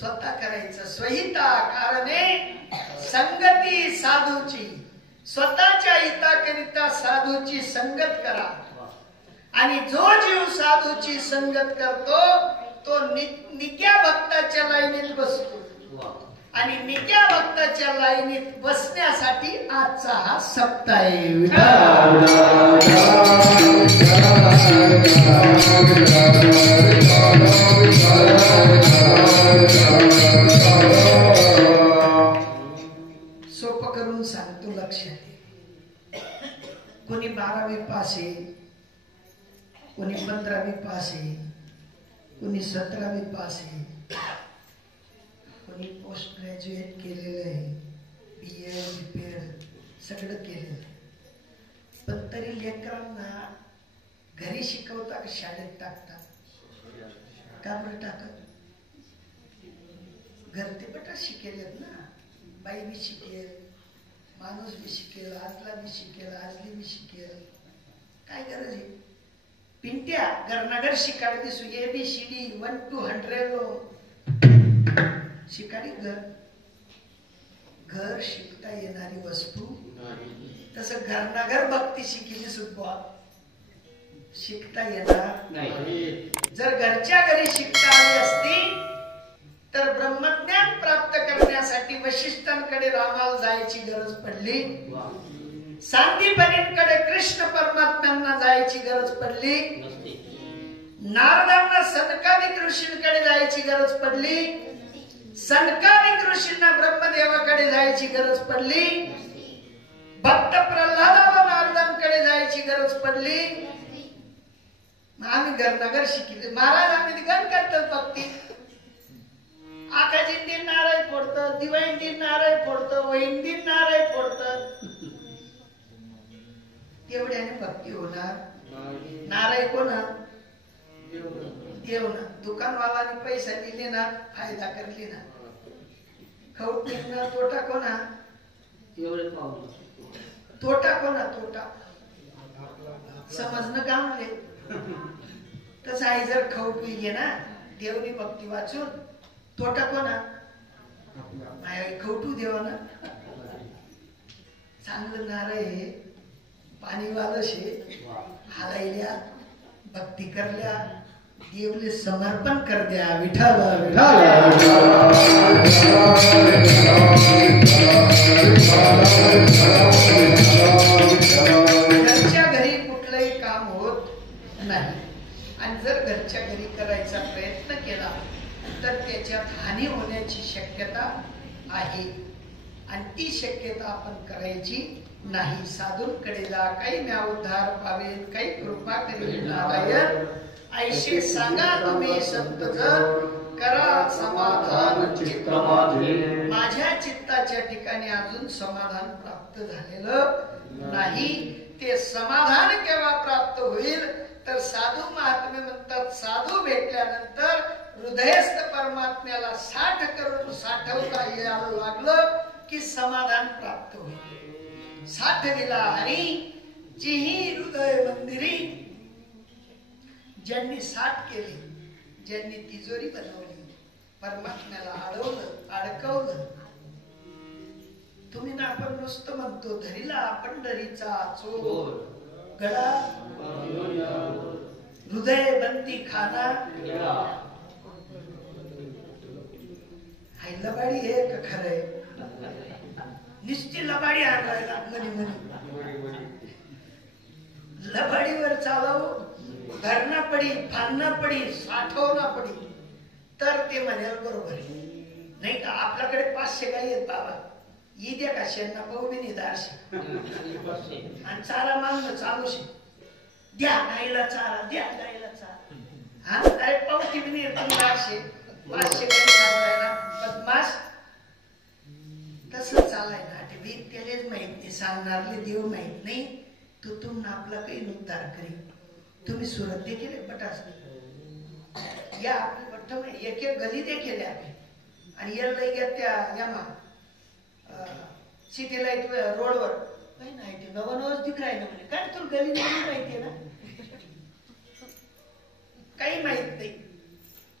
स्वतः करायचं. स्वहिता कारणे संगती साधूची, स्वतःच्या हिताकरिता साधूची संगत करा. आणि जो जीव साधूची संगत करतो तो नित्या भक्ताच्या लाईनीत बसतो. आणि नित्या भक्ताच्या लाईनीत बसण्यासाठी आजचा हा सप्ताह आहे. सोपं करून सांगतो, लक्षात घे. कोणी 12वी पास आहे, कोणी 15वी पास आहे, कोणी 17वी पास आहे, कोणी पोस्ट ग्रॅज्युएट केलेलं आहे, BA BPed सगळं केलेलं आहे. पण तरी लेकरांना घरी शिकवता का शाळेत टाकतात? का बरं टाकत? घर ते बटा शिकेलेत ना. बाई बी शिकेल, माणूस बी शिकेल, आजला बी शिकेल, आजली बी शिकेल. काय गरज आहे? पिंट्या घरनाघर शिकाडी दिसू. ABCD 1 to 100 शिकाडी. घर शिकता येणारी वस्तू. तसं घरनाघर भक्ती शिकली सुद्धा शिकता येणार नाही. जर घरच्या घरी शिकता आली असती तर ब्रह्मज्ञान प्राप्त करण्यासाठी वशिष्ठांकडे रामाला जायची गरज पडली, सांदीपनींकडे कृष्ण परमात्म्यांना जायची गरज पडली, नारदांना सनकादिक ऋषींकडे जायची गरज पडली, सनकादिक ऋषींना ब्रह्मदेवाकडे जायची गरज पडली, भक्त प्रल्हादाला नारदांकडे जायची गरज पडली. आम्ही घरनाघर शिकले. महाराज आम्ही घर करतात भक्ती. आकाजी दिन नारळ फोडतं, दिवाळी दिन नारळ फोडतं, वहीन दिन नारळ फोडतं. तेवढ्याने भक्ती होणार? नारळ कोणा? देव ना. दुकानवालाने पैसा दिले ना, फायदा करले ना. खौट निघणं तोटा कोणा? तोटा कोणा? तोटा समजणं गावले. तसं आहे. जर खौट विगे ना देवनी भक्ती वाचून, तोटा कोणा? खौटू देवाना. चांगलं नारळ हे पाणीवालं शे, हालायल्या भक्ती करल्या, देवले समर्पण कर द्या. विठ्ठल घरच्या घरी कुठलंही काम होत नाही. आणि जर घरच्या घरी करायचा प्रयत्न केला तर त्याच्यात हानी होण्याची शक्यता आहे. आणि ती शक्यता आपण करायची नाही. साधूंकडे जा, काही म्या उद्धार पावेल, काही कृपा करील नारायण. ऐशे सांगा तुम्ही संत जन, करा समाधान चित्त माझे. माझ्या चित्ताच्या ठिकाणी अजून समाधान प्राप्त झालेलं नाही. ते समाधान केव्हा प्राप्त होईल तर साधू महात्मे म्हणतात, साधू भेटल्यानंतर हृदयस्थ परमात्म्याला साठ करून साठवता यायला लागलं की समाधान प्राप्त होईल. साठ दिला हरी जिही हृदय मंदिरी. ज्यांनी साठ केली, ज्यांनी तिजोरी बनवली, परमात्म्याला अडवलं, अडकवलं. तुम्ही ना आपण नुसतं म्हणतो धरीला पंढरीचा चोर, गळा हृदय बंदी खाना. हाय लबाडी हे का खरंय? निश्चित लबाडी आणायला लबाडीवर चालव, घरना पडी, फांना पडी, साठवना पडी तर ते म्हणाल बरोबर आहे. नाही का आपल्याकडे 500 गाई आहेत बाबा, ई द्या का शेणना पाहू बी नाही दारशे. आणि चारा मागणं चालू शे, द्या गाईला चारा, द्या गाईला चारा. हा अरे पावती बी नाही तुम्ही दारशे 500 गाई सांगायला बदमाश. तसं चालाय ना ते बी त्यालाच माहित नाही, सांगणारले देव माहित नाही. तो तुम्हाला आपला काही उद्धार करी. तुम्ही सुरत देखील बटास या आपली बट्ट एक एक गली देखील आहे. आणि या लई घ्या त्या यामा सिटी लाईट रोडवर काही नाही ते नवनवच दिखाय ना म्हणे. काय तुला गली नाही माहितीये ना? काही माहित नाही.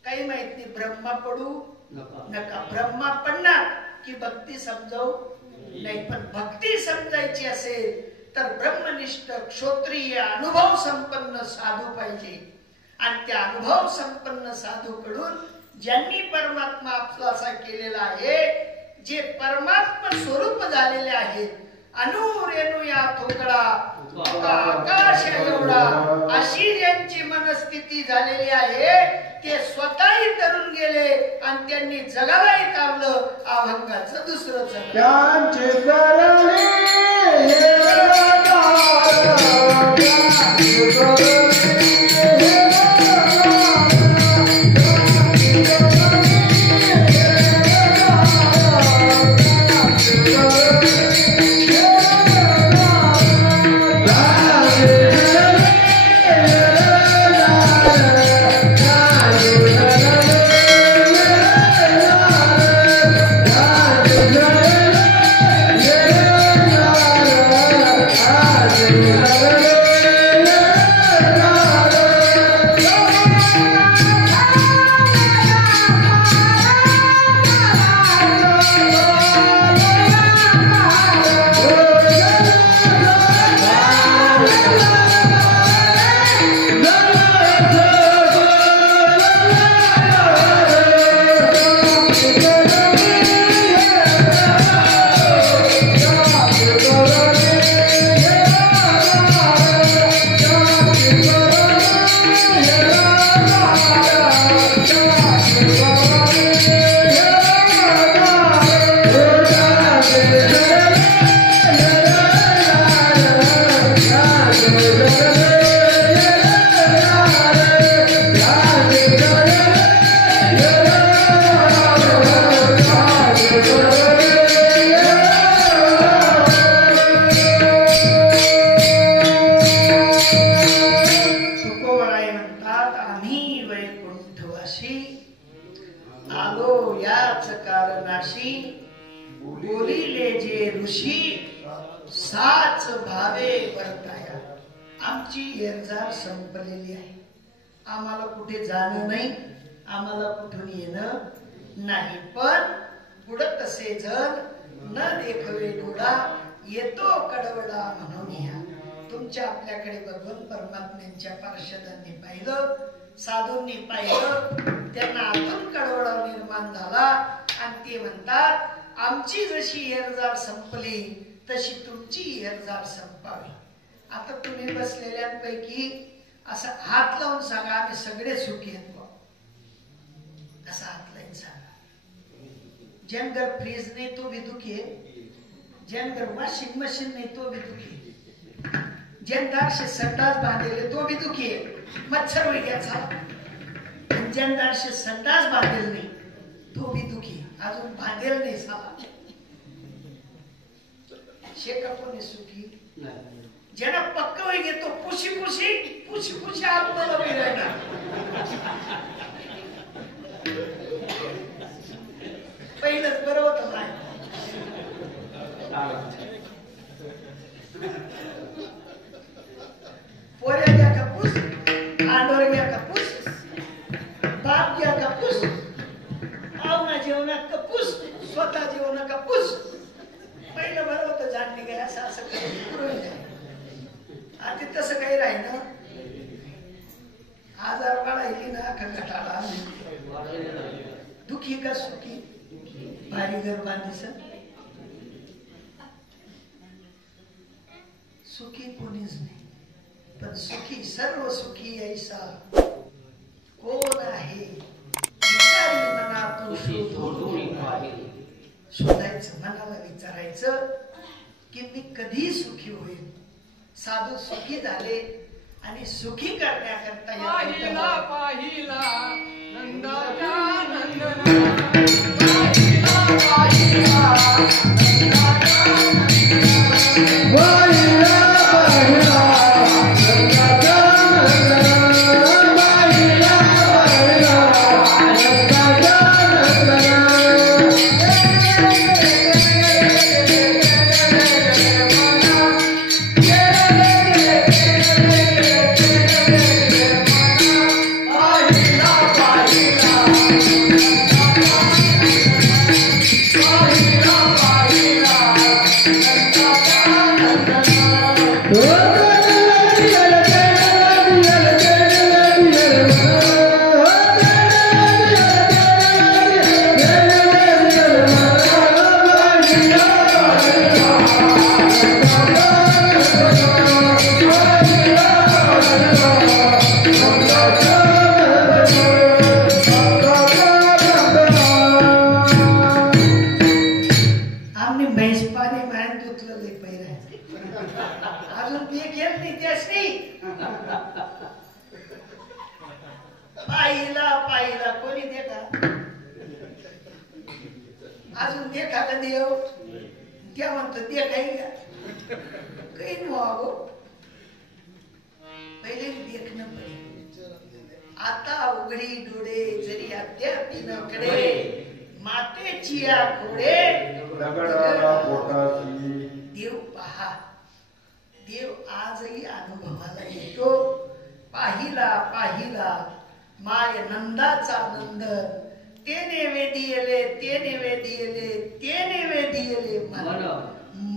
काही माहित नाही, ब्रह्मा पडू नका. ब्रह्मा पडणार की भक्ती समजावू नाही. पण भक्ती समजायची असेल तर ब्रह्मनिष्ठ क्षोत्रिय अनुभव संपन्न साधू पाहिजे. आणि त्या अनुभव संपन्न साधू कडून ज्यांनी परमात्मा आपलासा केलेला आहे, जे परमात्मा स्वरूप झालेले आहेत, अनु रेणू या थोकडा आकाश एवढा, अशी ज्यांची मनस्थिती झालेली आहे, ते स्वतःही तरुण गेले आणि त्यांनी जगालाही तारलं. अभंगाचं दुसरं त्यांचे संपलेली आहे. आम्हाला कुठे जाणं नाही, आम्हाला कुठून येणं नाही. पण पुढे तसे जण न देखवे डोळा, येतो कडवडा म्हणून या. तुमच्या आपल्याकडे बघून परमात्म्यांच्या पार्षदांनी पाहिलं, साधूंनी पाहिलं, त्यांना आतून कडवडा निर्माण झाला आणि ते म्हणतात, आमची जशी हेरजार संपली तशी तुमची हेरजार संपावी. आता तुम्ही बसलेल्यांपैकी असा हात लावून सांगा, आम्ही सगळे सुखी आहेत बा. असा हात लावून सांगा. ज्यांगर फ्रीज नाही तो भी दुखी आहे, ज्यांगर वॉशिंग मशीन नाही तो भी दुखी आहे, ज्यांदारशे संडास बांधलेले तो भी दुखी आहे, मच्छर वैग्याचा. ज्यांदारशे संडास बांधेल नाही तो भी दुखी, अजून बांधेल नाही साला. शेका कोणी सुखी? ज्यांना पक्क वय घेतो पुशी पुशी पुशी पुशी आत्माला वेगळा. पहिलंच बरं होतं नाही. पोऱ्या घ्या कापूस, आंडोर घ्या कापूस, बाप घ्या कापूस, पाहुणा जेवणात कापूस, स्वतः जेवणा कापूस. पहिलं बरं होतं, जाणणे गेला असं असं काही. आता तसं काही राहिलं. आजार वाढायली ना खंडाळा. दुखी का सुखी? भारी घर बांधीस. सुखी कोणीच नाही, पण सुखी सर्व सुखी ऐसा कोण आहे? मनातून शोधायचं, मनाला विचारायचं की मी कधी सुखी होईल. साधू सुखी झाले आणि सुखी करण्याकरता पाहिला पाहिला नंदाच्या नंदना, पाहिला पाहिला अजून देख येत नाही त्यासनी. पाहिला कोणी देखा अजून देखा का देव त्या म्हणतो देखाई का काही नो पहिले देखणं पहिले. आता उघडी डोळे जरी अद्याप नकडे मातेची आखोडे देव पहा. देव आजही अनुभवाला येतो. पाहिला माय नंदाचा नंद तेने वेदियले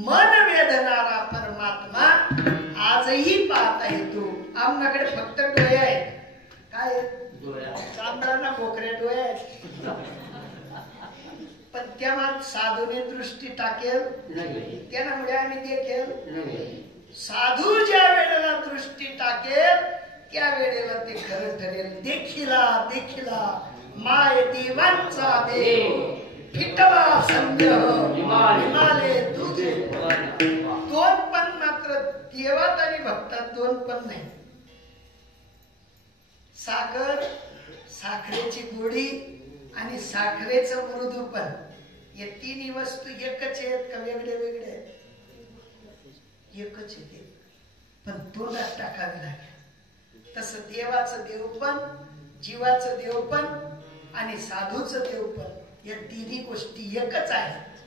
मन वेदनारा परमात्मा आजही पाहता येतो. आमच्याकडे फक्त डोळे आहेत. काय चांदळांना मोकऱ्या डोळे आहेत. पण तेव्हा साधूने दृष्टी टाकेल त्यामुळे आम्ही देखेल. साधू ज्या वेळेला दृष्टी टाकेल त्या वेळेला ते खरं ठरेल. देखिला माय देवांचा देव फिटवा संदेह हिमालय तुझे. दोन पण मात्र देवात आणि भक्तात दोन पण नाही. साखरेची गोडी आणि साखरेचं मृदूपण या तिन्ही वस्तू एकच आहेत का वेगळे वेगळे आहेत? एकच आहेत, पण तोंडात टाकावी लागेल. तसं देवाचं देवपण, जीवाचं देवपण आणि साधूचं देवपण या तिन्ही गोष्टी एकच आहेत,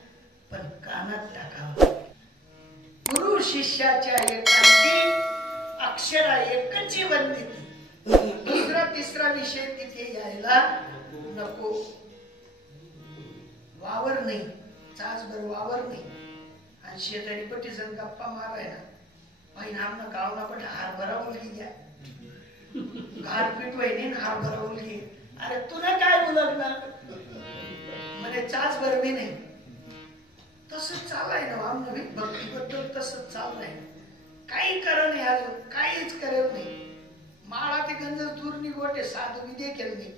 पण कानात टाकावं. गुरु शिष्याच्या एकांती अक्षरा एकची वंदिती. दुसरा तिसरा विषय तिथे यायला नको. वावर नाही, चाचभर वावर नाही आणि शेजारी पट्टी जण गप्पा मारायला पहिला आमना गावना पण हारभरा मुलगी घ्या गारपीट वहिनी हारभरा मुलगी. अरे तुला काय बोलत म्हणे चाचभर बी नाही. तसंच चाललंय ना आमना भक्तीबद्दल तसंच चाललंय. काही करा नाही, अजून काहीच करेल नाही. माळा ते गंज चूर्णी गोटे साधू विदे केले नाही.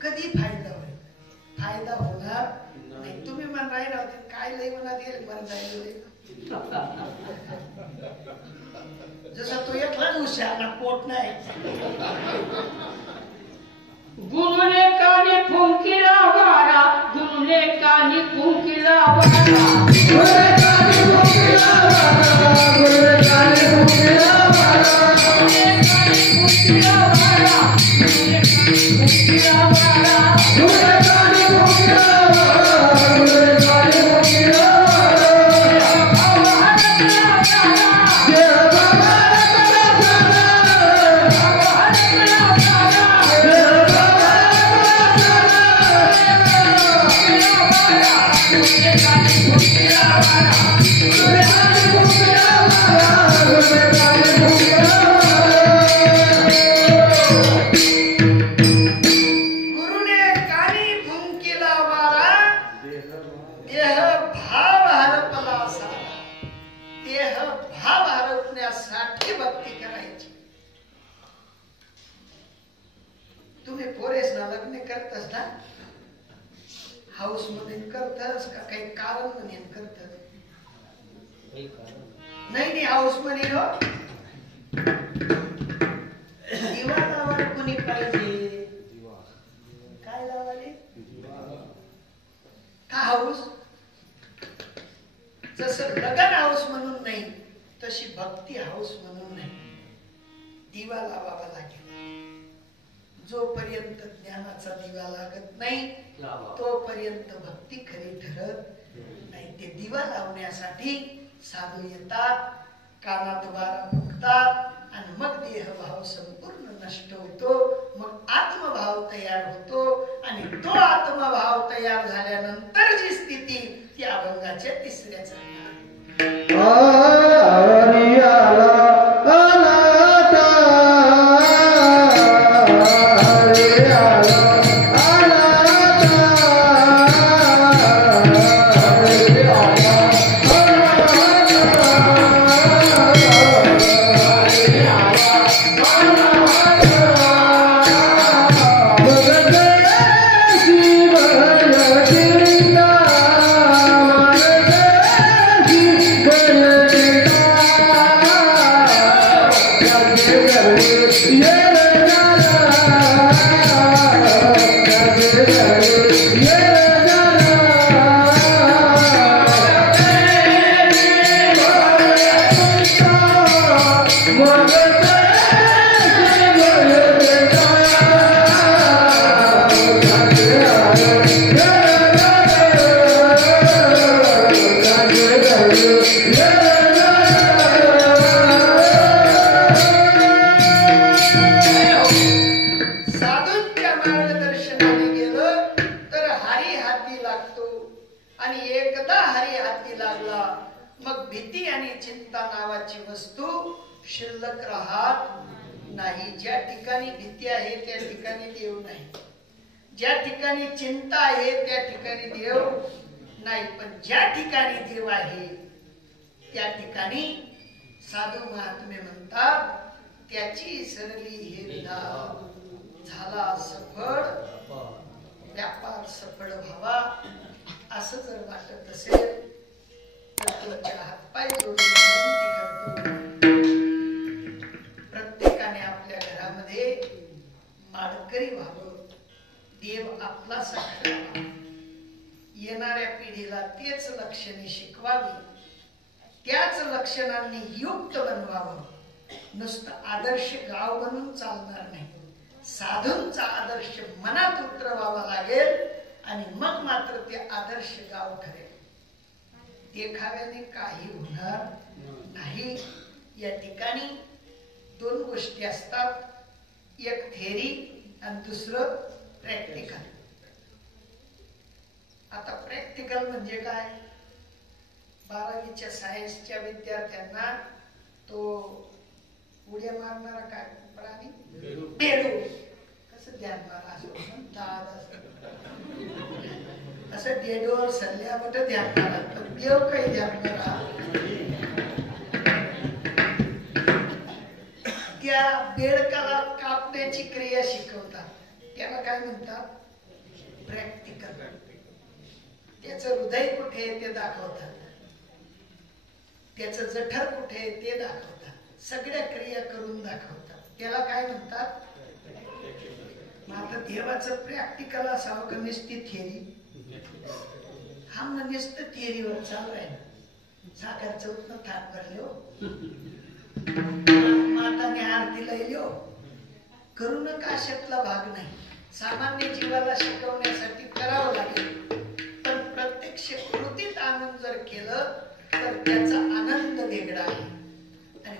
कधी फायदा होईल? फायदा होणार नाही. तुम्ही मन राहिला होते काय लय मनात येईल मन राहिलं. जसा तो एकलाच हुशार ना पोट नाही. गुरुने कानी फुंकिला वारा, गुरुने कानी फुंकिला वारा, गुरुने कानी फुंकिला वारा, गुरुने कानी फुंकिला वारा, गुरुने कानी फुंकिला वारा, गुरुने कानी फुंकिला वारा, गुरुने कानी फुंकिला वारा, गुरुने कानी फुंकिला वारा. हाऊस मध्ये करतस का काही कारण म्हणून करतस? नाही हाऊस मध्ये हो. दिवा लावायला कोणी पाहिजे? काय लावाले का हाऊस? जसं लगन हाऊस म्हणून नाही तशी भक्ती हाऊस म्हणून नाही. दिवा लावावा लागेल. जोपर्यंत ज्ञानाचा दिवा लागत नाही तोपर्यंत भक्ती खरी ठरत नाही. ते दिवा लावण्यासाठी साधू येतात, कानात वारा फुकतात आणि मग देहभाव संपूर्ण नष्ट होतो. मग आत्मभाव तयार होतो आणि तो आत्मभाव तयार झाल्यानंतर जी स्थिती ती अभंगाच्या तिसऱ्या चरणात. Go मार्गदर्शनाने गेलं तर हरी हाती लागतो. आणि एकदा हरी हाती लागला मग भीती आणि चिंता नावाची वस्तू शिल्लक राहत नाही. ज्या ठिकाणी भीती आहे त्या ठिकाणी देव नाही, ज्या ठिकाणी चिंता आहे त्या ठिकाणी देव नाही. पण ज्या ठिकाणी देव आहे त्या ठिकाणी साधू महात्मे म्हणतात त्याची सरली हे नाव. झाला सफळ व्यापार सफळ व्हावा असं जर वाटत असेल तर तुमच्या हातपाय जोडून विनंती करतो, प्रत्येकाने आपल्या घरामध्ये माडकरी व्हावं, देव आपला साकारावा, येणाऱ्या पिढीला तेच लक्षणे शिकवावी, त्याच लक्षणांनी युक्त बनवावं. नुसतं आदर्श गाव बनून चालणार नाही, साधूंचा आदर्श मनात उतरवावा लागेल आणि मग मात्र ते आदर्श गाव ठरेल. देखाव्याने काही होणार नाही. या ठिकाणी दोन गोष्टी असतात, एक थेरी आणि दुसरं प्रॅक्टिकल. आता प्रॅक्टिकल म्हणजे काय? 12वीच्या सायन्सच्या विद्यार्थ्यांना तो उड्या मारणारा काय प्राणी? बेडू. कसं ध्यान मारा असं डेडोर सल्ल्याबट ध्यान मारा, पण देव काही ध्यान मारा. त्या बेडकाला कापण्याची क्रिया शिकवतात, त्याला काय म्हणतात? प्रॅक्टिकल. त्याचं हृदय कुठे ते दाखवतात, त्याचं जठर कुठे ते दाखवतात, सगळ्या क्रिया करून दाखवतात. त्याला काय म्हणतात? आता देवाचं प्रॅक्टिकल असावं का नुसती थेरी? हा मग नुसतं थेरीवर चालू आहे. साखर चौथनं थाट भरले हो, माताने आरतीला येलो करू नका अशातला भाग नाही. सामान्य जीवाला शिकवण्यासाठी करावं लागेल, पण प्रत्यक्ष कृतीत आणून जर केलं तर त्याचा आनंद वेगळा आहे. आणि